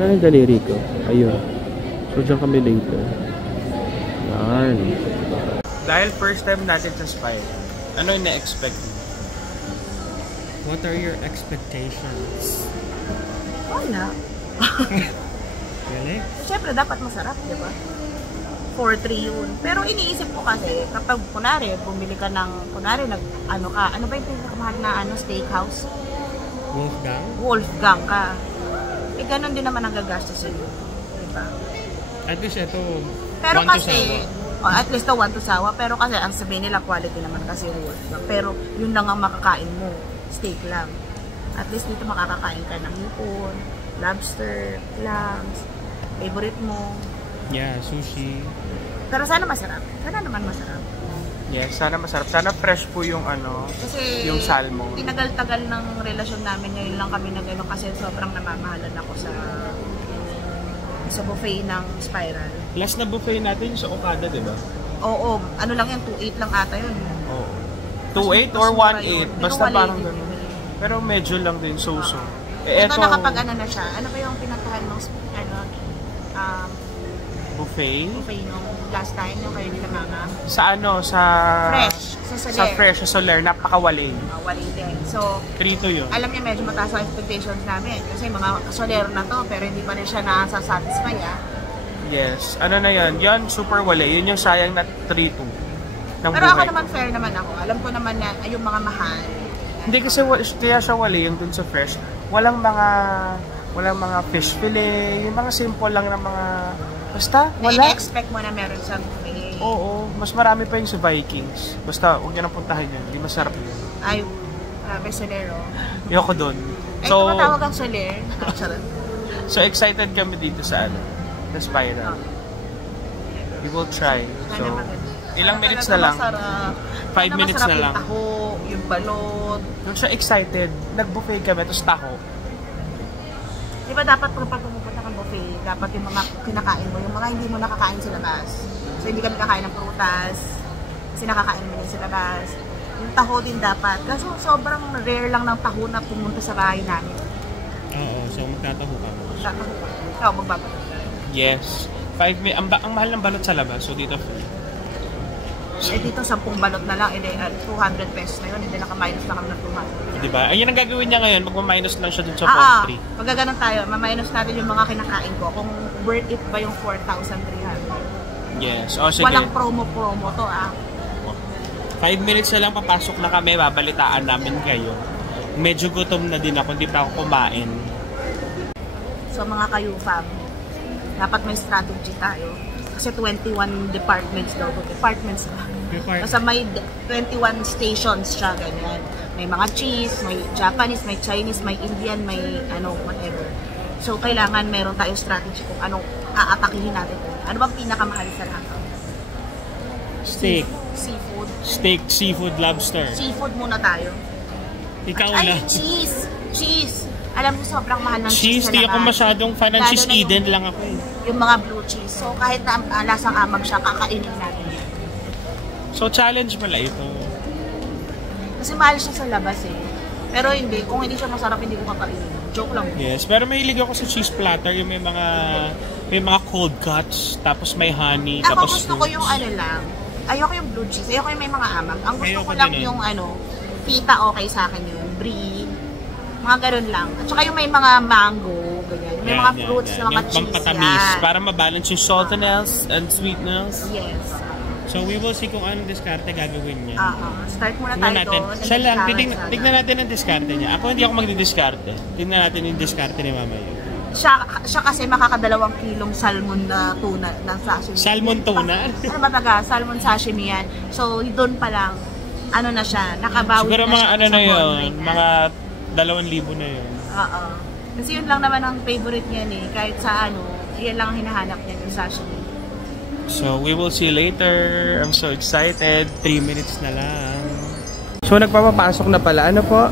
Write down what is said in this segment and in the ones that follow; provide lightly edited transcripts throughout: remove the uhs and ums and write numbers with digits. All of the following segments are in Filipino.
Saan yung daliri ko? Ayun. So, dyan kami later. Yan. Dahil first time natin sa Spire, ano yung na-expect mo? What are your expectations? Wala. Really? Siyempre, dapat masarap, di ba? 4-3 yun. Pero iniisip ko kasi, kapag kunwari, bumili ka ng, kunwari, ano ba yung pinakamahal na steakhouse? Wolfgang ka. Eh, ganun din naman ang gagastusin mo. Diba? At least ito, pero kasi, at least to one to sawa. Pero kasi, ang sabihin nila, quality naman kasi yung Wolfgang. Pero, yun lang ang makakain mo. Steak lang. At least dito makakakain ka ng hipon, lobster, clams, favorite mo. Yeah, sushi. Pero sana masarap. Sana naman masarap. Yes, sana masarap. Sana fresh po yung kasi yung salmon. Tinagal-tagal ng relasyon namin, ngayon lang kami nag-ano kasi sobrang namamahalan ako sa buffet ng Spiral. Last na buffet natin sa Okada, di ba? Oo, ano lang yan, 2.8 lang ata yun. Oo. 2.8 or 1.8, basta parang gano'n. Pero medyo lang din, so-so. Ito nakapag ano na siya, ano ba yung pinatahan ng buffet nung last time, yung kayo nila mama? Sa Fresh, sa Soler. Sa Fresh, sa Soler, napakawali. Wali din. So, 3-2 yun. Alam niya medyo mataas ang expectations namin. Kasi mga Soler na to, pero hindi pa rin siya nasa-satisfy, Yes. Ano na yun? Yun, super wali. Yun yung sayang na 3-2. Pero ako naman, fair naman ako. Alam ko naman na yung mga mahal. Hindi kasi kaya siya wali yung dun sa Fresh. Walang mga fish fillet, yung mga simple lang na mga basta wala. I-expect mo na meron sa buffet. Oo, mas marami pa yung sa Vikings. Basta huwag niyo nang puntahan yun, hindi masarap yun. Ay, grabe Solero. Ayoko dun. So, tumatawag ang Soler. So excited kami dito sa the Spiral. We will try. So, ilang minutes na lang? 5 minutes na lang. Yung taho, yung balot. Nung siya excited, nag-buffet kami, tapos taho. Di ba dapat pag pumupunta kang buffet, dapat yung mga kinakain mo, yung mga hindi mo nakakain sa labas. So hindi ka nakakain ng prutas, kasi nakakain mo din sa labas. Yung taho din dapat. Kasi sobrang rare lang ng taho na pumunta sa bahay namin. Oo, so magtataho ka mo. Magtataho ka. Ikaw, magbabalot. Yes. 5 minutes. Ang mahal ng balot sa labas, so dito free. Eh dito 10 balot na lang, 200 pesos na yun, hindi naka-minus na kami ng 200. Diba? Ayun ang gagawin niya ngayon, magma-minus lang siya dun sa 43. Pag gano'n tayo, ma-minus natin yung mga kinakain ko, kung worth it ba yung 4,300. Yes, o sige. Walang promo to 5 minutes na lang, papasok na kami, babalitaan namin kayo. Medyo gutom na din ako, hindi pa ako kumain. So mga kayo-fam, dapat may strategy tayo. Kasi 21 departments daw. Departments na. Kasi may 21 stations siya, ganyan. May mga cheese, may Japanese, may Chinese, may Indian, may whatever. So, kailangan meron tayong strategy kung anong aatakihin natin. Ano bang pinakamahal sa lahat? Steak. Seafood. Steak, seafood, lobster. Seafood muna tayo. Ikaw na. Ay, cheese! Cheese! Alam mo, sobrang mahal ng cheese Di ako masyadong fan ng cheese. Eden lang ako eh. Yung mga blue cheese. So, kahit lasang amag siya, kakainin natin yan. So, challenge pala ito. Kasi mahal siya sa labas eh. Pero hindi, kung hindi siya masarap, hindi ko kakainin. Joke lang. Yes, pero mahilig ako sa cheese platter, yung may mga cold cuts, tapos may honey, Ako tapos gusto ko yung lang. Ayoko yung blue cheese, ayoko yung may mga amag. Ang gusto ko lang yung pita, okay sa akin yun. Brie, mga ganun lang. At saka yung may mga mango, ganyan. May mga fruits na mga cheese. Yung pampatamis, para mabalance yung saltiness and sweetness. Yes. So we will see kung anong diskarte gagawin niya. Start muna tayo doon. Siya lang, tignan natin ang diskarte niya. Ako hindi ako magdidiskarte. Tignan natin yung diskarte ni Mama yun. Siya kasi makakadalawang kilong salmon na tuna ng sashimi. Salmon tuna? Ano ba taga? Salmon sashimi yan. So doon pa lang, na siya, nakabawi siguro na mga siya. na yun, mga 2,000 na yun. Oo. Kasi yun lang naman ang favorite niya eh. Kahit sa yan lang ang hinahanap niya yung sashimi. So, we will see later. I'm so excited. 3 minutes na lang. So, nagpapapasok na pala. Ano po?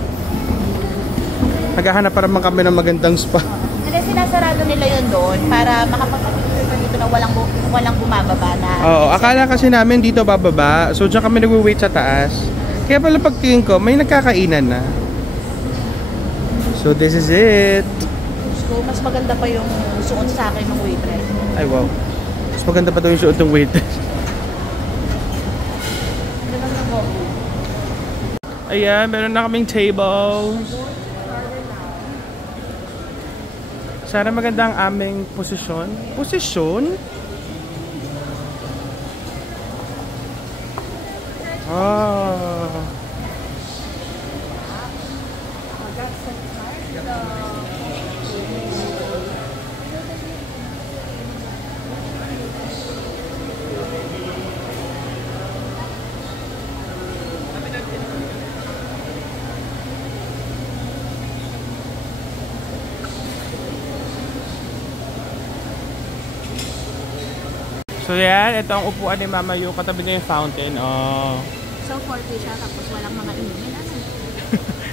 Naghahanap pa naman kami ng magandang spa. Kasi sinasarado nila yun doon para makapagpapicture ka dito na walang bumababa na. Oo, akala kasi namin dito bababa. So, dyan kami nag-wait sa taas. Kaya pala pagtingin ko, may nagkakainan na. So, this is it. Let's go. mas maganda pa yung suot sa akin ng waitress. Ay, wow. Mas maganda pa ito yung suot ng waitress. Ayan, meron na kaming table. Sana maganda ang aming posisyon. Posisyon? Ah. So yan, ito ang upuan ni Mama Yu. Katabi niya yung fountain. Oh. So 4-3 siya, tapos walang mga inumin. Ano?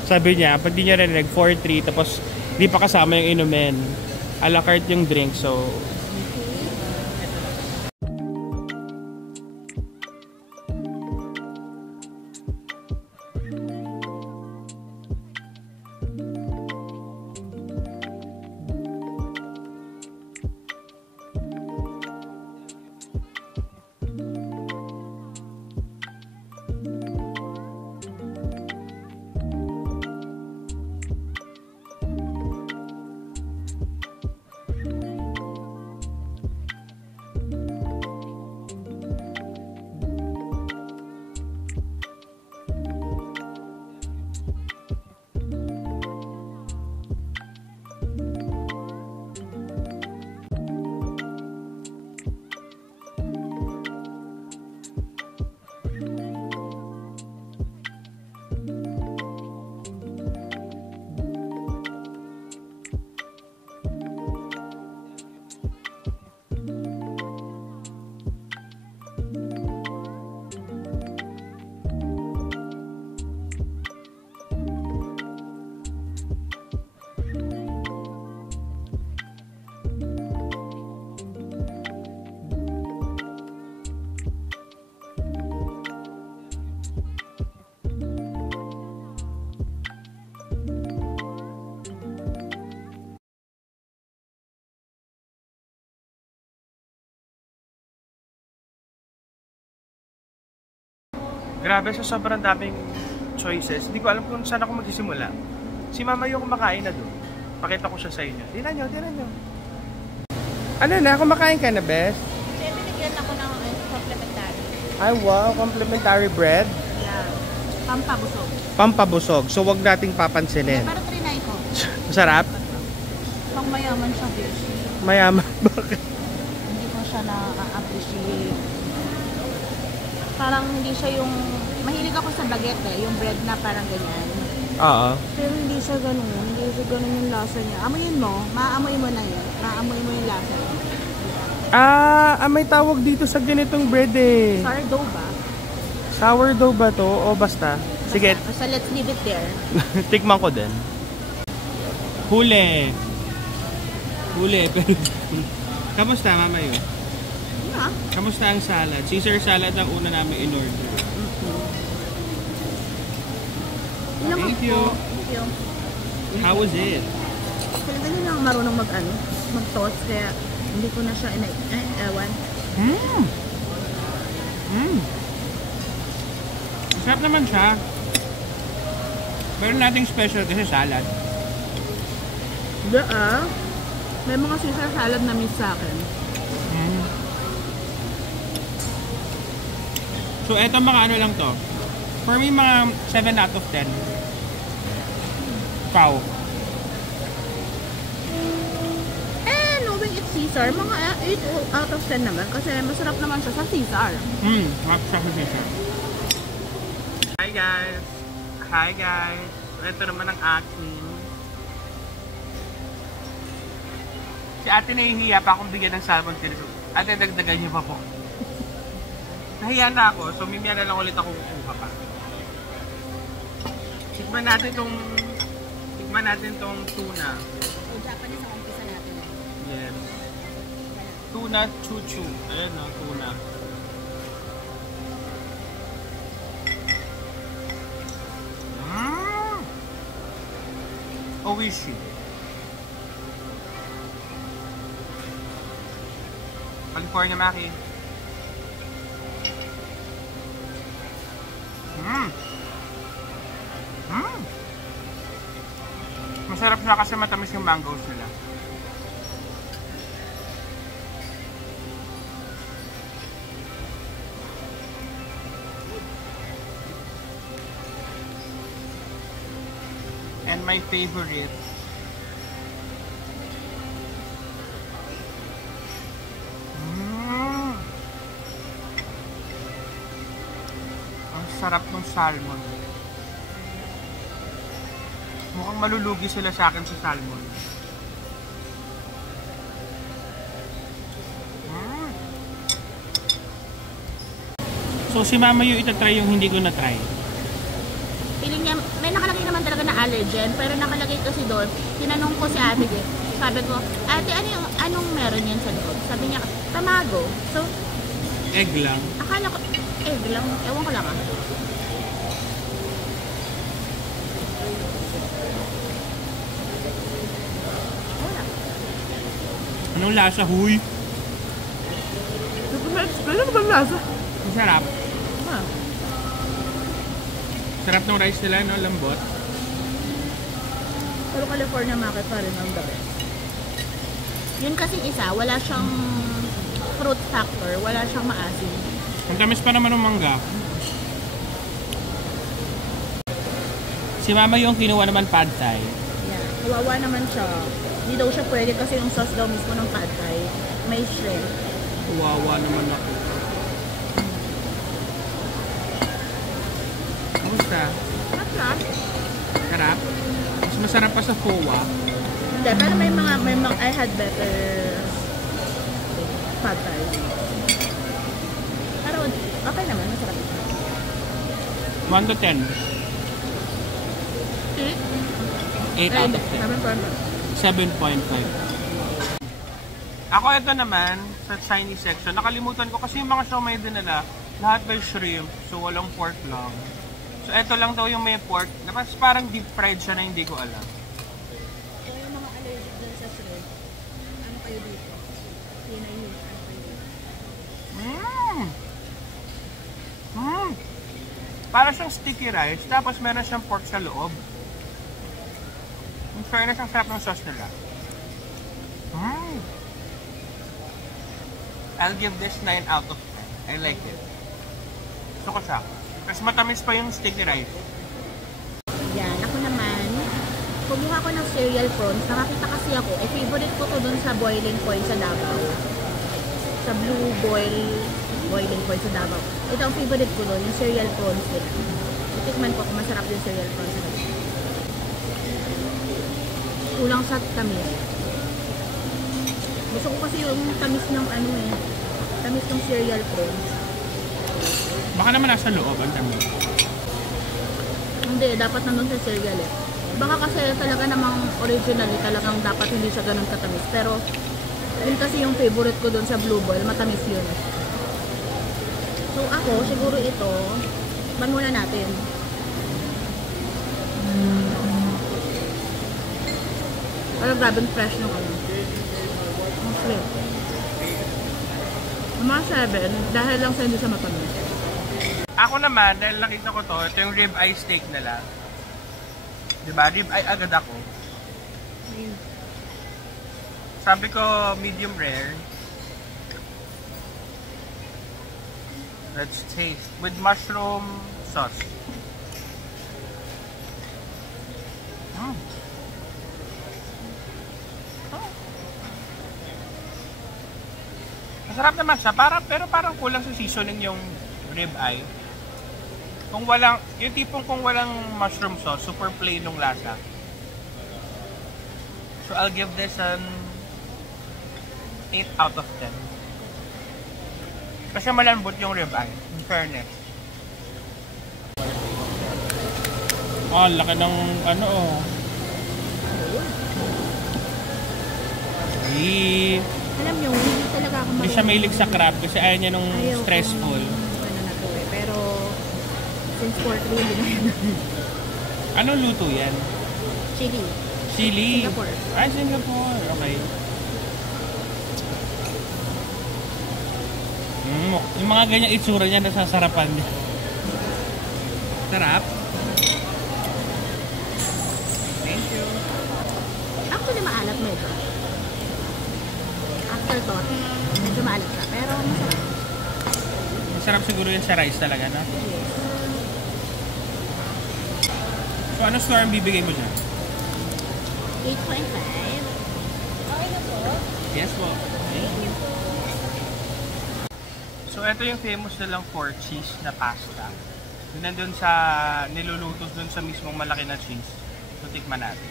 Sabi niya, pag di niya rin 4-3, tapos di pa kasama yung inumin. A la carte yung drink, so... Grabe, sa sobrang daming choices. Hindi ko alam kung saan ako magsisimula. Si Mama yung kumakain na doon. Pakita ko siya sa inyo. Tingnan nyo. Ano na? Kumakain ka na, Best? Kasi binigyan ako ng complimentary. Ay, wow. Complimentary bread. Yeah. Pampabusog. Pampabusog. So, wag nating papansinin. Pero trinay ko. Masarap? Pang mayaman siya, bitch. Mayaman. Bakit? Hindi ko siya na-appreciate. Parang hindi siya yung... Mahilig ako sa baguette eh. Yung bread na parang ganyan. Oo. Pero hindi siya ganun. Hindi siya ganun yung lasa niya. Amoyin mo. Maamoy mo na yun. Maamoy mo yung lasa niya. May tawag dito sa ganitong bread eh. Sourdough ba? Sourdough ba to? O basta? Sige. Basta let's leave it there. Tikman ko din. Huli. Pero... Kamusta, Mama Yu? Yeah. Kamusta ang salad? Caesar salad ang una namin in-order. Thank you. Thank you. How was it? Kaya ganyan lang marunong mag-toast. Kaya hindi ko na siya ewan. Masarap naman siya. Meron nating special kasi salad. May mga Caesar salad na miss sa akin. So, eto mga ano lang to. For me, mga 7 out of 10. Cow. Knowing it's Caesar, mga 8 out of 10 naman. Kasi masarap naman siya sa Caesar. Masarap siya sa Caesar. Hi guys. Ito naman ang aking. Si ate nahihiya pa akong bigyan ng salmon tirisog. Ate, dagdagan niyo pa po. Nahiya na ako, so mimaya na lang ulit ako kukuha pa. Tikman natin tong tuna. So, Japanese ang umpisa natin. Yes. Tuna chuchu. Ayan o, tuna. Oishi. California Maki. Masarap siya kasi matamis yung mangoes nila. And my favorite, ang sarap ng salmon. Mukhang malulugi sila sa akin sa salmon. So si Mama yung itatry yung hindi ko na-try. Feeling niya, may nakalagay naman talaga na allergen, pero nakalagay kasi doon, tinanong ko si ate eh. Sabi ko, ate, anong meron yan sa loob? Sabi niya, tamago. So, Egg lang. akala ko, egg lang. Ewan ko lang ah. Wala. Anong lasa, huy? Hindi ko na-explain ano ba ang lasa? Masarap. Ah. Sarap ng rice nila, no? Lambot. Pero California market pa rin ang the best. Yun kasing isa, wala siyang fruit factor, wala siyang maasim. Ang tamis pa naman ng mangga. Si Mama yung kinuha naman pad thai. Yeah, kawawa naman siya. Hindi daw siya pwede kasi yung sauce daw mismo ng pad thai may shrimp. Kawawa naman ako. Kamusta? Masarap. Sarap? Mas masarap pa sa phowa. Hindi, pero may mga, I had better pad thai. Pero okay naman, masarap. 1 to 10. 8 out of 10. 7.5. Ako ito naman, sa Chinese section, nakalimutan ko kasi yung mga siomai din nila, lahat by shrimp, so walang pork lang. So ito lang daw yung may pork, mas parang deep fried siya na hindi ko alam. So yung mga allergic dun sa shrimp, ano kayo dito? Hinahihisan kayo dito? Para siyang sticky rice, tapos meron siyang pork sa loob. In fairness, ang sarap ng sauce nila. I'll give this 9 out of 10. I like it. Gusto ko siya. Kasi matamis pa yung sticky rice. Yan, ako naman, kumuha ko ng cereal prawns. Nakakita kasi ako, favorite ko to dun sa boiling point sa Davao. Sa blue boiling point sa Davao. Ito ang favorite ko dun, yung cereal prawns nila. Itikman ko kung masarap yung cereal prawns nila. Kulang sa tamis. Gusto ko kasi yung tamis ng tamis ng cereal prawns. Baka naman nasa loob ang tamis. Hindi, dapat nandun sa cereal eh. Baka kasi talaga namang originally talagang dapat hindi siya ganun katamis. Pero yun kasi yung favorite ko dun sa Blue Ball, matamis yun. So ako, siguro ito, ban muna natin. Pero grabing fresh nung ano. Ang sweet. Mga 7, dahil lang sa hindi siya matamis. Ako naman, dahil nakita ko to, ito yung ribeye steak nila. Diba? Ribeye agad ako. Sabi ko, medium rare. Let's taste. With mushroom sauce. Masarap naman siya, pero parang kulang sa seasoning yung ribeye. Kung walang, yung tipong kung walang mushroom sauce, super plain yung lasa. So I'll give this an 8 out of 10. Kasi malambot yung ribeye, in fairness. Oh, laki ng ano oh. Alam nyo, hindi talaga ako Hindi siya mahilig sa crab kasi ayaw niya nung stressful. Ano na to eh. Pero, since pork really na yan. Anong luto yan? Chili. Chili? Singapore. Ah, Singapore. Okay. Yung mga ganyan itsura niya nasasarapan niya. Sarap. Thank you. Actually, maalat medyo. After thought, medyo maalat siya. Pero masarap. Masarap siguro yun sa rice talaga, no? Yes. So, ano score ang bibigay mo dyan? 8.5. Okay na po? Yes po. Thank you po. So, ito yung famous nilang 4 cheese na pasta. Yung nandun sa, nilulutos dun sa mismong malaki na cheese. So, tikman natin.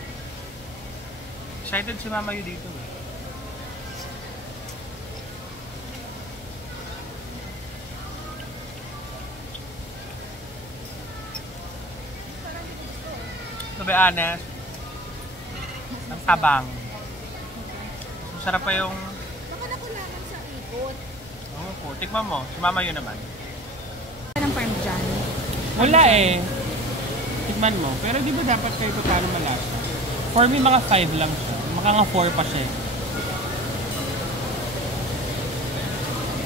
Excited si Mama Yu dito eh. To be honest, ang tabang. Masarap pa yung... Baka nakulangan sa ikot. Oo po, tikman mo. Si Mama Yu naman. Anong parmesan? Wala eh. Tikman mo. Pero di ba dapat kayo paano malasa? For me, mga 5 lang siya. Maka nga 4 pa siya eh.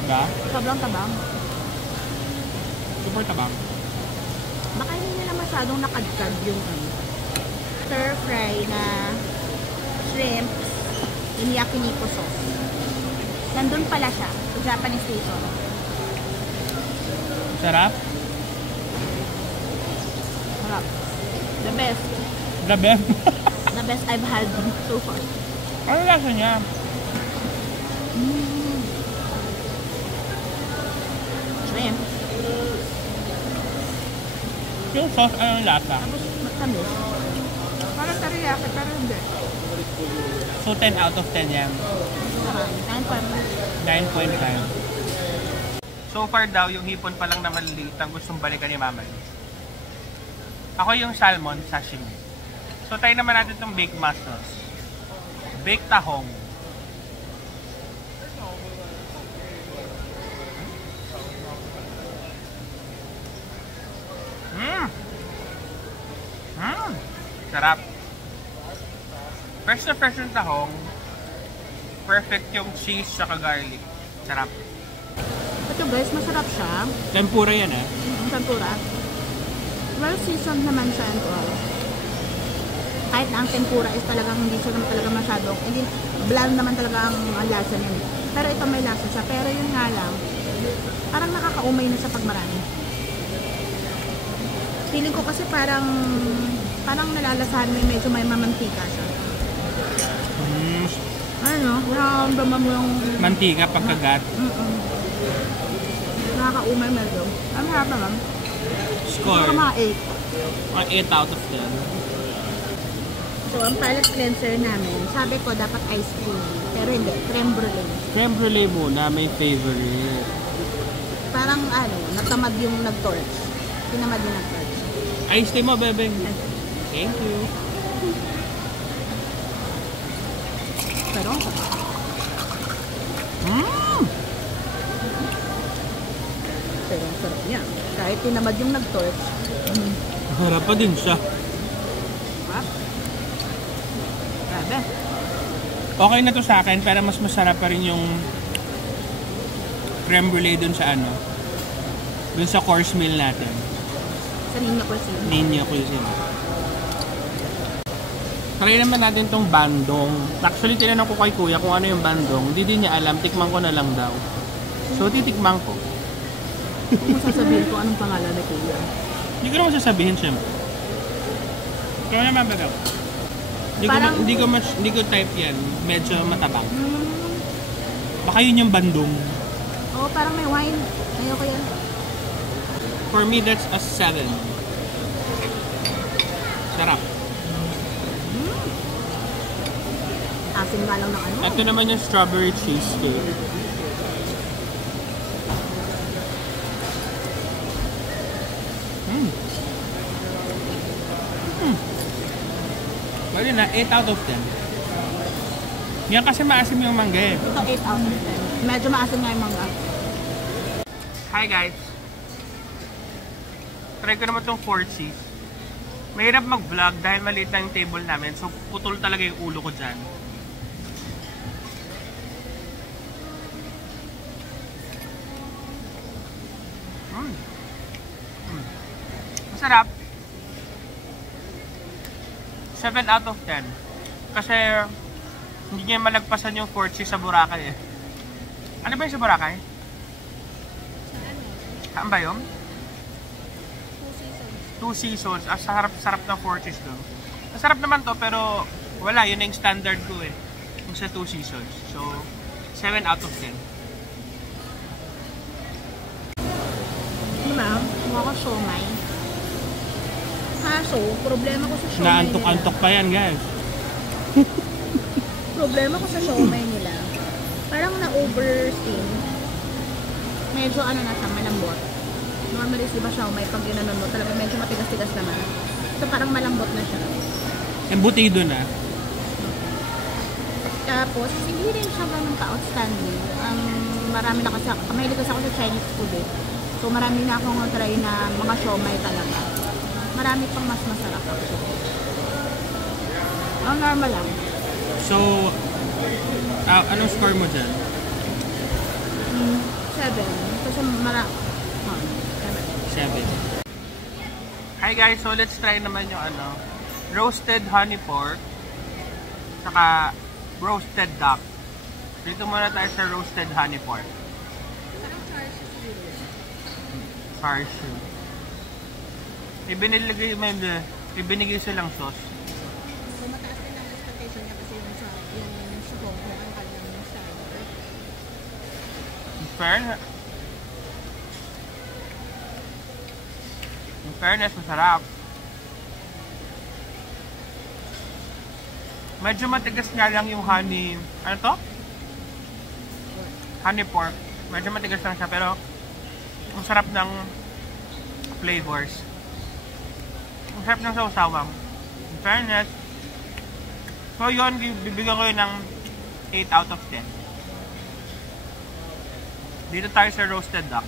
Diba? Sobrang tabang. Super tabang. Baka hindi nila masyadong nakadkad yung stir fry na shrimp in yakiniku sauce. Nandun pala siya sa Japanese season. Sarap? Sarap. The best. The best. The best I've had so far. Ano lasa niya? Shrimp. Yung sauce, anong lasa? Tapos matamis. Parang teriyaki pero hindi. So 10 out of 10 yan. 9.5. So far daw, yung hipon pa lang na maliliit ang gustong balikan ni Mama Yu. Ako yung salmon sashimi. So try naman natin itong baked mussels. Baked tahong. Sarap. Fresh na fresh yung tahong. Perfect yung cheese saka garlic. Sarap. Ito guys, masarap siya. Tempura yan eh. Tempura. Well seasoned naman siya and all. Kahit na ang tempura is talagang hindi siya naman talaga masyadong, hindi, bland naman talaga ang lasa niya. Pero ito may lasa siya. Pero yun nga lang, parang nakakaumay na siya pag marami. Feeling ko kasi parang nalalasahan mo yung medyo may mamantika siya. Ano, nakakamdaman mo yung... Mantika pagkagat. Nakakaumay medyo. Ang harap naman. Score. Mga 8. Mga 8 out of 10. So, ang palate cleanser namin, sabi ko dapat ice cream. Pero hindi, creme brulee. Creme brulee muna, may favorite. Parang natamad yung nag-torch. Tinamad yung nag-torch. Ice tea mo, bebeng. Thank you. Pero, pero ang sarap niya. Kahit tinamad yung nag-torch. Harap pa din siya. Grabe. Okay na to sa akin, pero mas masarap pa rin yung creme brulee dun sa dun sa course meal natin. Sa Ninyo Cuisine. Ninyo Cuisine. Try naman natin tong bandong. Actually, tinanong ko kay kuya kung ano yung bandong. Hindi din niya alam. Tikman ko na lang daw. So, titikman ko. Kung mo sasabihin ko anong pangalan ni kuya. Hindi ko naman sasabihin, syempre. Kaya naman ba daw? Hindi ko type yan. Medyo matabang. Baka yun yung bandong. Oo, parang may wine. Ayoko yan. For me, that's a 7. Sarap. Asin nga lang ng ano. Ito naman yung strawberry cheesecake. Pwede na, 8 out of 10. Yan kasi maasim yung mangga eh. Ito 8 out of 10. Medyo maasim nga yung mangga. Hi guys! Try ko naman itong 4 cheese. Mahirap mag-vlog dahil maliit lang yung table namin. So putol talaga yung ulo ko dyan. Masarap. 7 out of 10. Kasi hindi niya malagpasan yung 4 cheese sa Boracay eh. Ano ba yung sa Boracay? Saan ba yun? Two Seasons. Sarap ng 4 cheese doon. Masarap naman to pero wala, yun na yung standard ko eh. Yung sa 2 Seasons. So, 7 out of 10. Diba? Mukha ko siomay. Kaso, problema ko sa siomay Naantok-antok pa yan, guys. Problema ko sa siomay nila. Parang na-oversteam. Medyo ano na siya, malambot. Normally, diba siomay, pag ginanon mo, talaga medyo matigas-tigas naman. So, parang malambot na siya. Embutido na. Tapos, hindi rin siya ganun ka-outstanding. Marami na kasi, mahilig kasi ako sa Chinese food eh. So, marami na akong try na mga siomay talaga. Marami pang mas masarap actually. Ang normal lang. So, anong score mo dyan? 7. Kasi 7. 7. Hi guys, so let's try naman yung roasted honey pork saka roasted duck. Dito muna tayo sa roasted honey pork. Char-siu. Ibinigay silang sauce. So mataas din ang expectation niya kasi yung sa Hong Kong ang kanyang style. In fairness, masarap. Medyo matigas nga lang yung honey. Ano to? Honey pork. Medyo matigas lang siya pero ang sarap ng flavors. Ang sarap ng sausawang. In fairness. So yun, bibigyan ko yun ng 8 out of 10. Dito tayo sa roasted duck.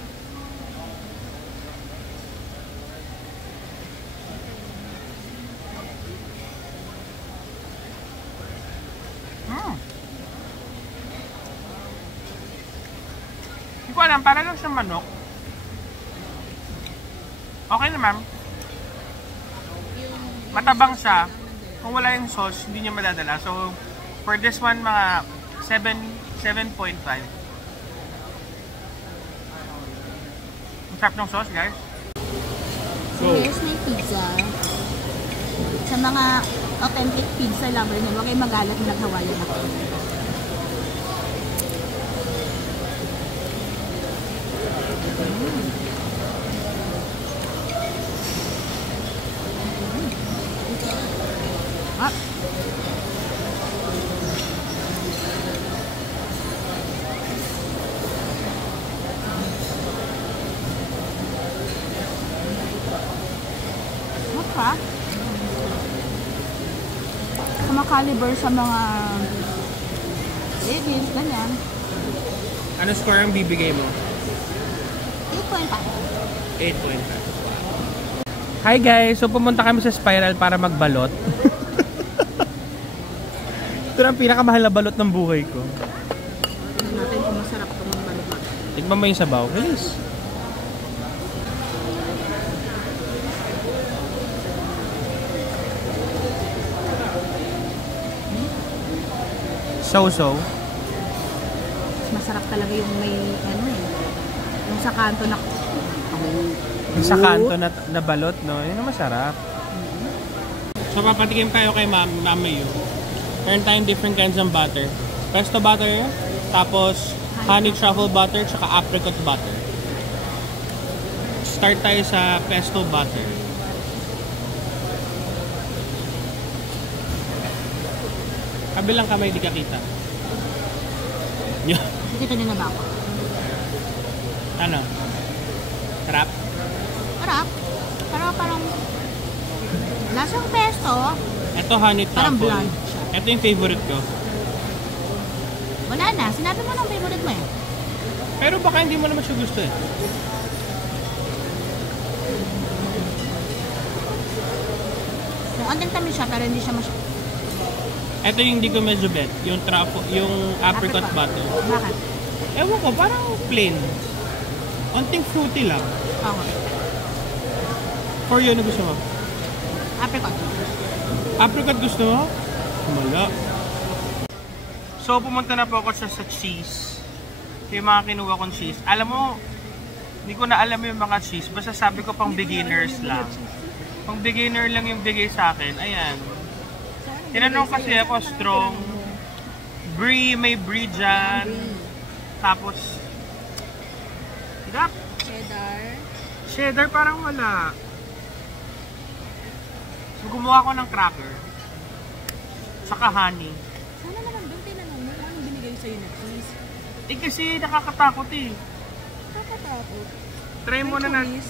Hindi ko alam, para lang siyang manok. Okay naman. Matabang siya. Kung wala yung sauce, hindi niya madadala. So, for this one, mga 7.5. Ang sarap ng sauce, guys. So, here's my pizza. Sa mga authentic pizza lover nyo, huwag kayo magalat na nag-Hawaiian ako. Pa? Kumakaliber sa mga eggs, ganyan. Ano score ang bibigay mo? 8.5. 8.5. Hi guys! So pumunta kami sa Spiral para magbalot. Ito ang pinakamahal na balot ng buhay ko. Tignan natin kung masarap ito ng balot. Tignan mo yung sabaw. Bilis! So-so. Masarap talaga yung may yung sa kanto na Yung sa kanto na balot, no? Yun ang masarap. So papatikim kayo kay Mama Yu. Meron tayong different kinds of butter. Pesto butter, tapos honey truffle butter, tsaka apricot butter. Start tayo sa pesto butter. Kabilang kamay, di ka kita. Dito din na ba ako? Ano? Sarap? Sarap. Pero parang lasang pesto. Ito honey Parang truffle. blunt siya. Ito yung favorite ko. Wala na. Sinabi mo ng favorite mo eh. Pero baka hindi mo naman siya gusto eh. Konting tamis siya pero hindi siya Ito yung hindi ko medyo bet. Yung truffle, yung apricot butter. Bakit? Ewan ko, parang plain. Konting fruity lang. Okay. Korean na gusto mo? Apricot. Apricot gusto mo? Wala. So, pumunta na po ako sa cheese. Yung mga kinuha kong cheese. Alam mo, hindi ko na alam yung mga cheese. Basta sabi ko pang beginners lang. Pang beginner lang yung bigay sa akin. Ayan. Tinanong kasi ako, strong. Brie, may brie dyan. Tapos, Cheddar. Cheddar parang wala. So, gumawa ko ng cracker. Saka honey. Sana naman doon tinanong mo kung anong binigay sa'yo na cheese. Eh kasi nakakatakot eh. Nakakatakot. Try muna natin.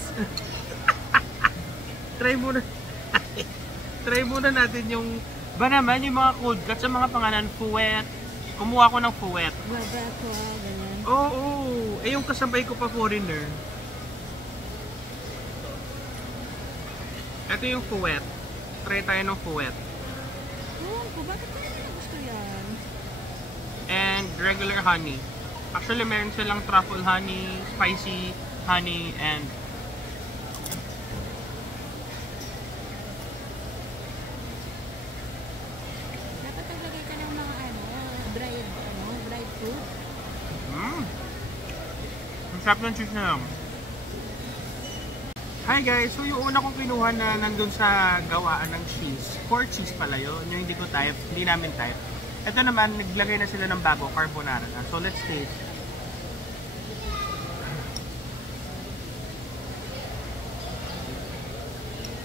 Try muna natin yung ba naman yung mga cold cuts sa mga pangalan Fouet. Kumuha ko ng Fouet. Barbacoa, ganyan. Oo. Eh yung kasabay ko pa foreigner. Ito yung Fouet. Try tayo ng Fouet. Oh, bakit ko hindi na gusto yan? And regular honey. Actually, meron silang truffle honey, spicy honey, and Dapat naglagay ka ng mga dried fruit. Ang sarap ng cheese na lang. Hi guys! So yung una kong kinuha na nandun sa gawaan ng cheese, 4 cheese pala yun. Yung hindi ko type, hindi namin type. Ito naman, naglagay na sila ng bago, carbonara na. So let's taste.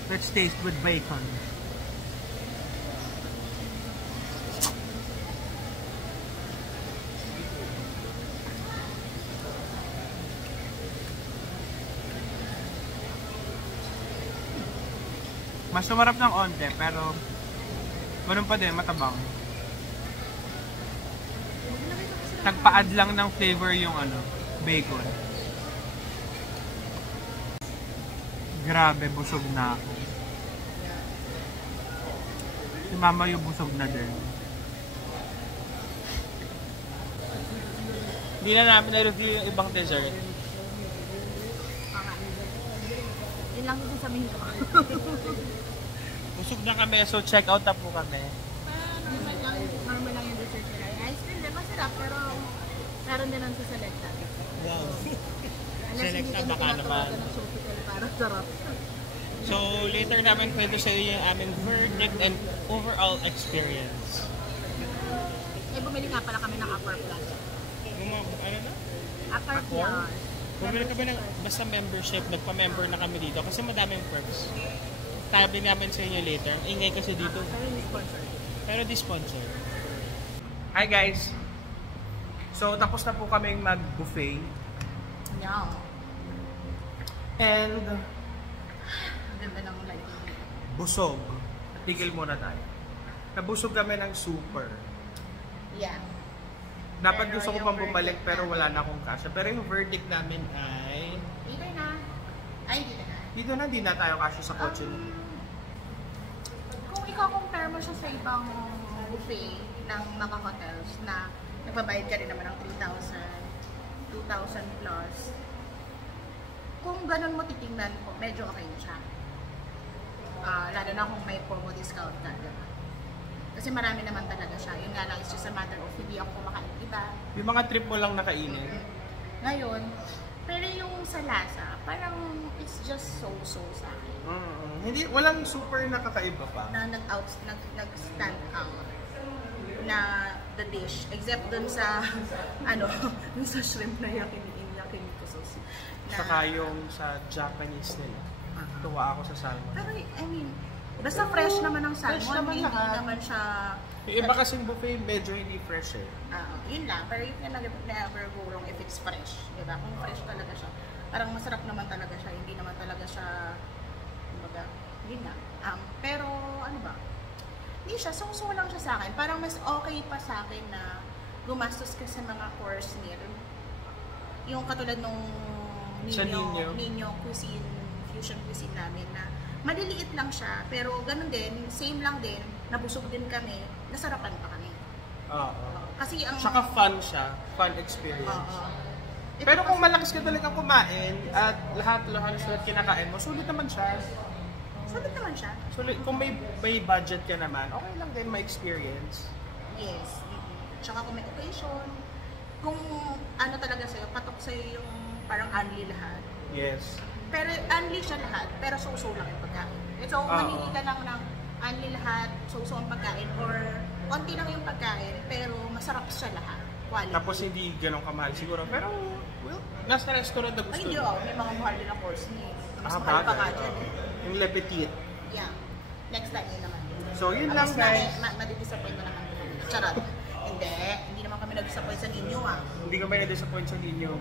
Let's taste with bacon. Mas sumarap ng onte, pero ganun pa din, matabang. Nagpa-add lang ng flavor yung bacon. Grabe, busog na ako. Si mama yung busog na din. Hindi na namin na-review yung ibang dessert. Yun lang yung sabihin ko. Busog na kami, so check out na po kami. Normal lang yung dessert nila. Ice cream din, masarap, pero meron din ang sa Selecta. Wow. Selecta baka naman. Para sarap. So later namin kwento sa iyo yung aming verdict and overall experience. Eh, bumili nga pala kami ng Upper Plus. Ano na? Upper Plus. Bumili ka ba ng basta membership, nagpa-member na kami dito kasi madaming perks. Sabi namin sa inyo later, ang ingay kasi dito. Pero di sponsor. Hi guys! So tapos na po kaming mag-buffet. Yeah. And Ganda ng lighting. busog. Tigil muna tayo. Nabusog kami ng super. Yeah. Dapat Pero gusto ko yung pang bumalik verdict pero namin- wala na akong kasya. Pero yung verdict namin ay Dito na. Ay, dito na. dito na, di na tayo kasya sa kotse. Kung ikaw-compare mo siya sa ibang buffet ng mga hotels na nagbabayad ka rin naman ng 3,000, 2,000 plus, kung ganun mo titingnan po, medyo okay siya. Lalo na kung may promo discount ka, diba? Kasi marami naman talaga siya. Yun nga lang, it's just a matter of hindi ako kumakain, diba? Yung mga trip mo lang nakainin. Ngayon, pero yung sa lasa, parang it's just so-so sa akin. Hindi, walang super nakakaiba pa. Na nag-stand out na the dish. Except dun sa, dun sa shrimp na yakiniku sauce. Saka yung sa Japanese nila. Tuwa ako sa salmon. Pero, I mean, basta fresh naman ang salmon. Fresh naman hindi lahat. naman siya... Yung iba kasing buffet, medyo hindi fresh eh. Yun lang. Pero you can never go wrong if it's fresh. Diba? Kung fresh talaga siya. Parang masarap naman talaga siya. Hindi naman talaga siya... Kumbaga, yun nga. Pero, ano ba? Hindi siya. So lang siya sa akin. Parang mas okay pa sa akin na gumastos ka sa mga course meal. Yung katulad nung Ninyo cuisine, fusion cuisine namin na maliliit lang siya, pero ganun din, same lang din, nabusog din kami, nasarapan pa kami. Oo. Kasi ang... Tsaka fun siya. Fun experience. Pero kung malakas ka talaga kumain at lahat kinakain mo, sulit naman siya. Sabi naman siya. So, kung may budget ka naman, okay lang din ma-experience. Yes. Tsaka kung may occasion, kung ano talaga sa'yo, patok sa'yo yung parang unli lahat. Yes. Pero unli siya lahat, pero so-so lang yung pagkain. So, manili ka lang ng unli lahat, so-so ang pagkain, or konti lang yung pagkain, pero masarap siya lahat. Quality. Tapos hindi ganun kamahal siguro, pero well, nasa restaurant na gusto. Ay, hindi may mga mahal din ang course ni. Mas mahal pa nga dyan. Yung Le Petit. Yeah. Next time yun naman. So, yun lang guys. Madi-disappoint na naman. Charot. Hindi naman kami nag-disappoint sa ninyo Hindi kami na-disappoint sa ninyo.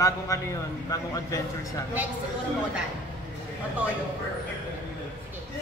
Bagong ano yun, bagong adventure siya. Next, siguro mo dahil. O toyo. Sige.